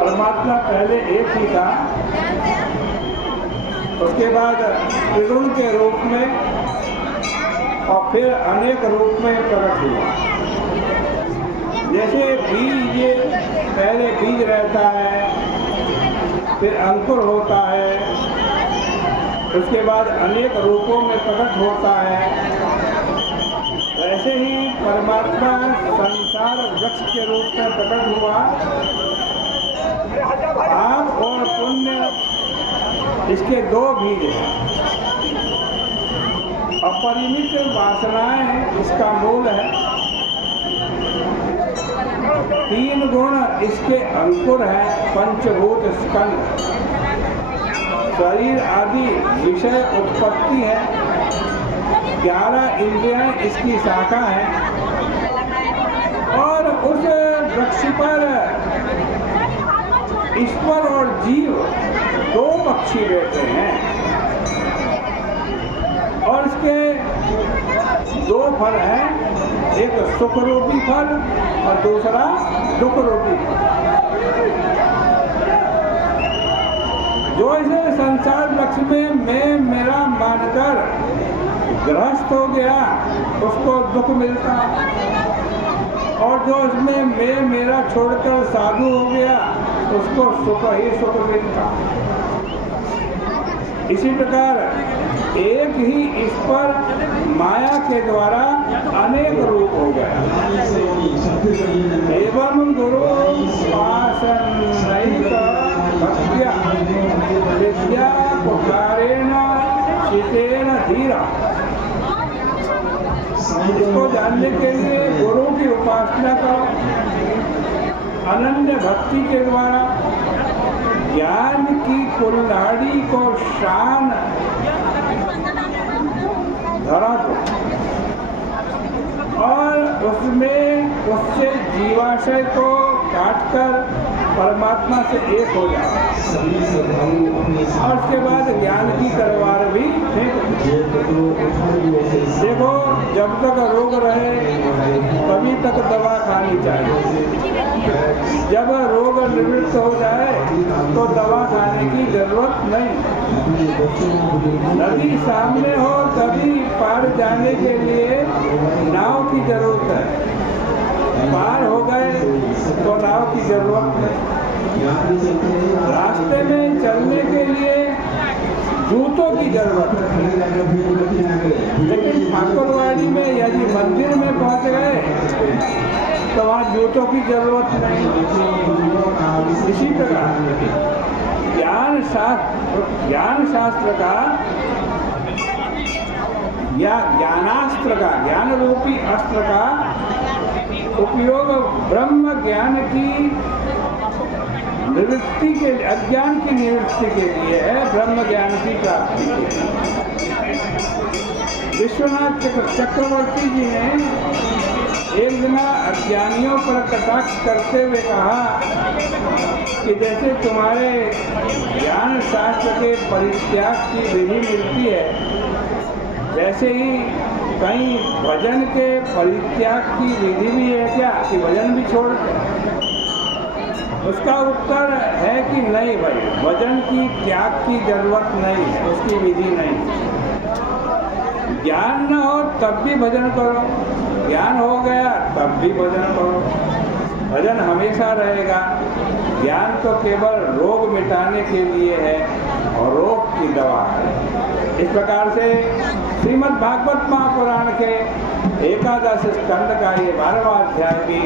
परमात्मा पहले एक ही था, उसके बाद त्रिगुण के रूप में और फिर अनेक रूप में प्रकट हुआ। जैसे बीज पहले बीज रहता है, फिर अंकुर होता है, उसके बाद अनेक रूपों में प्रकट होता है, वैसे ही परमात्मा संसार वृक्ष के रूप में प्रकट हुआ। पाप और पुण्य इसके दो बीज हैं, अपरिमित वासनाएं इसका मूल है, तीन गुण इसके अंकुर है, पंचभूत स्कंद, शरीर आदि विषय उत्पत्ति है, 11 इंद्रियां इसकी शाखा है। और उस वृक्ष पर ईश्वर और जीव दो पक्षी बैठे हैं और इसके दो फल हैं, एक सुख रूपी फल और दूसरा दुख रूपी फल। जो इसे संसार वृक्ष में मैं मेरा मानकर गृहस्थ हो गया उसको दुख मिलता, और जो इसमें मैं मेरा छोड़कर साधु हो गया उसको सुख ही सुख मिलता। इसी प्रकार एक ही इस पर माया के द्वारा अनेक रूप हो गया। एवं गुरु भक्त्या विद्या पुकारेण चितेन धीरा। इसको जानने के लिए गुरु की उपासना करो, अनन्य भक्ति के द्वारा ज्ञान की कुल्हाड़ी को शान धरा दो और उससे जीवाशय को काटकर परमात्मा से एक हो जाओ, और उसके बाद ज्ञान की तलवार भी देखो। जब तक रोग रहे तभी तक दवा खानी चाहिए, जब रोग निवृत्त हो जाए तो दवा खाने की जरूरत नहीं। नदी सामने हो तभी पार जाने के लिए नाव की जरूरत है, पार हो गए तो नाव की जरूरत नहीं। रास्ते में चलने के लिए जूतों की जरूरत है, लेकिन ठाकुरवाड़ी में यदि मंदिर में पहुंच गए तो वहाँ जूतों की जरूरत नहीं। इसी प्रकार ज्ञान शास्त्र का या ज्ञानास्त्र का, ज्ञान रूपी अस्त्र का उपयोग ब्रह्म ज्ञान की निवृत्ति के, अज्ञान की निवृत्ति के लिए है, ब्रह्म ज्ञान की प्राप्ति के लिए। विश्वनाथ चक्रवर्ती जी ने एक दिन अज्ञानियों पर कटाक्ष करते हुए कहा कि जैसे तुम्हारे ज्ञान शास्त्र के परित्याग की विधि मिलती है, वैसे ही कहीं भजन के परित्याग की विधि भी है क्या, कि भजन भी छोड़ दे? उसका उत्तर है कि नहीं भाई, भजन की त्याग की जरूरत नहीं है, उसकी विधि नहीं। ज्ञान न हो तब भी भजन करो, ज्ञान हो गया तब भी भजन करो, भजन हमेशा रहेगा। ज्ञान तो केवल रोग मिटाने के लिए है और रोग की दवा है। इस प्रकार से श्रीमद् भागवत महापुराण के 11 स्कंद का ये 12वां अध्याय भी